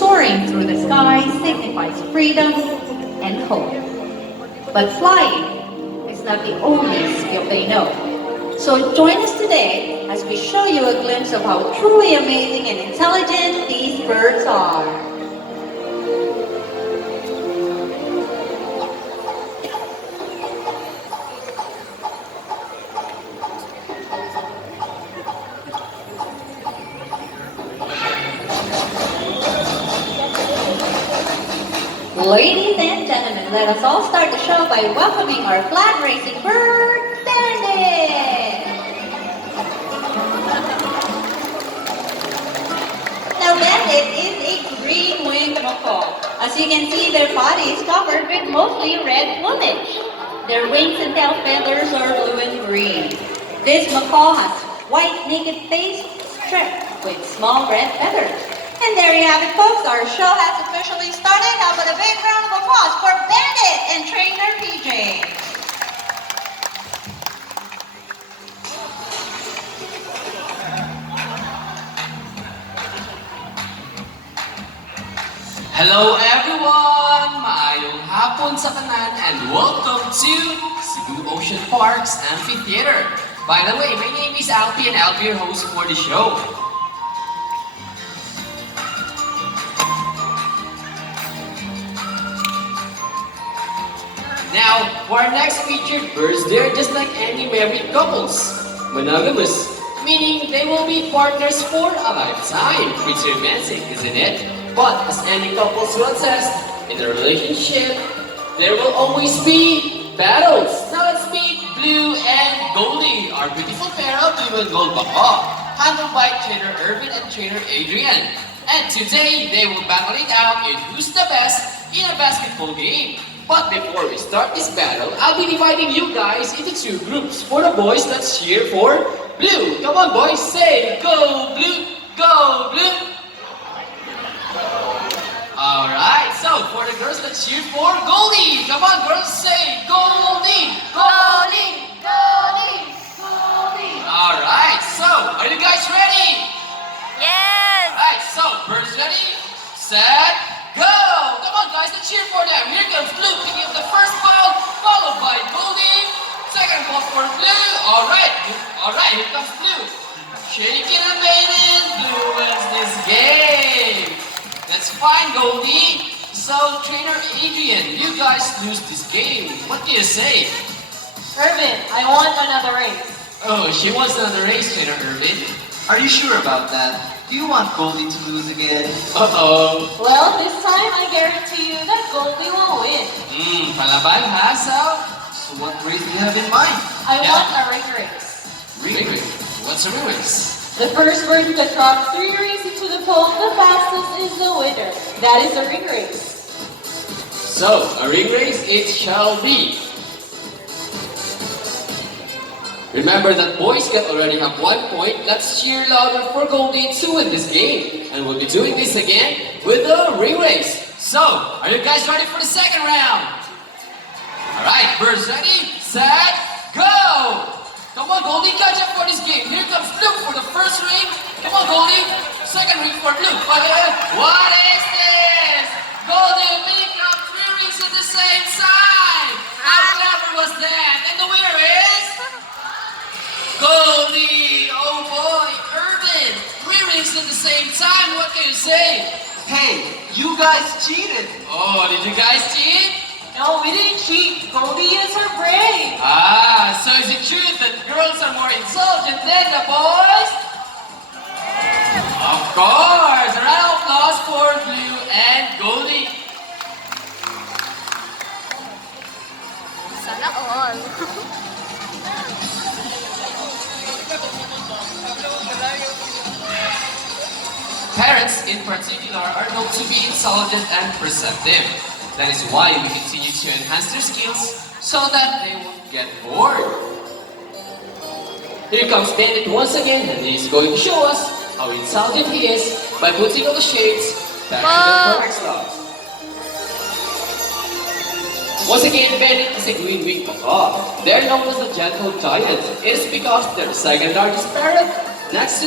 soaring through the sky signifies freedom and hope. But flying is not the only skill they know. So join us today as we show you a glimpse of how truly amazing and intelligent these birds are. Ladies and gentlemen, let us all start the show by welcoming our flag racing bird, Bandit! Now Bandit is a green-winged macaw. As you can see, their body is covered with mostly red plumage. Their wings and tail feathers are blue and green. This macaw has white naked face striped with small red feathers. And there you have it, folks. Our show has officially started. Now with a big round of applause for Bandit and trainer PJ. Hello everyone! Maayong hapon sa kanan and welcome to Cebu Ocean Park's Amphitheater. By the way, my name is Alfie and I'll be your host for the show. Now, for our next featured birds, they're just like any married couples. Monogamous, meaning they will be partners for a lifetime. Pretty romantic, isn't it? But as any couples once says, in a relationship, there will always be battles. Now let's meet Blue and Goldie, our beautiful pair of blue and gold macaw, handled by Trainer Irvin and Trainer Adrian. And today, they will battle it out in who's the best in a basketball game. But before we start this battle, I'll be dividing you guys into two groups. For the boys, let's cheer for Blue. Come on boys, say go Blue, go Blue. Alright, so for the girls, let's cheer for Goldie. Come on girls, say Goldie, Goldie, Goldie, Goldie. Alright, so are you guys ready? Yes! Alright, so birds ready, set, go! Come on guys, let's cheer for them. Here comes Blue picking up the first ball, followed by Goldie. Second ball for Blue. Alright, here comes Blue. Shaking and baiting, Blue wins this game. That's fine, Goldie. So, Trainer Adrian, you guys lose this game. What do you say? Irvin, I want another race. Oh, she wants another race, Trainer Irvin. Are you sure about that? Do you want Goldie to lose again? Uh-oh. Well, this time I guarantee you that Goldie will win. Palaban ha, So what race do you have in mind? I Yeah. want a ring race. Ring. What's a ring race? The first bird to drop 3 rings into the pole the fastest is the winner. That is a ring race. So, a ring race it shall be. Remember that boys can already have 1 point. Let's cheer louder for Goldie to win this game. And we'll be doing this again with a ring race. So, are you guys ready for the second round? Alright, birds ready, set, go! Come on Goldie, catch up for this game. Here comes Blue for the first ring. Come on Goldie, second ring for Blue. What is this? Goldie picked up 3 rings at the same time. How clever was that? And the winner is... Goldie! Oh boy, Irvin! 3 rings at the same time, what can you say? Hey, you guys cheated! Oh, did you guys cheat? No, we didn't cheat. Goldie is her brain. Ah, so is it true that girls are more intelligent than the boys? Of course! A round of applause for Blue and Goldie. Sana all. Parents, in particular, are known to be intelligent and perceptive. That is why we continue to enhance their skills so that they won't get bored. Here comes Bandit once again, and he's going to show us how intelligent he is by putting all the shades back to their correct slots. Once again, Bandit is a green-winged macaw. They're known as the gentle giant. It is because they're the second largest parrot next to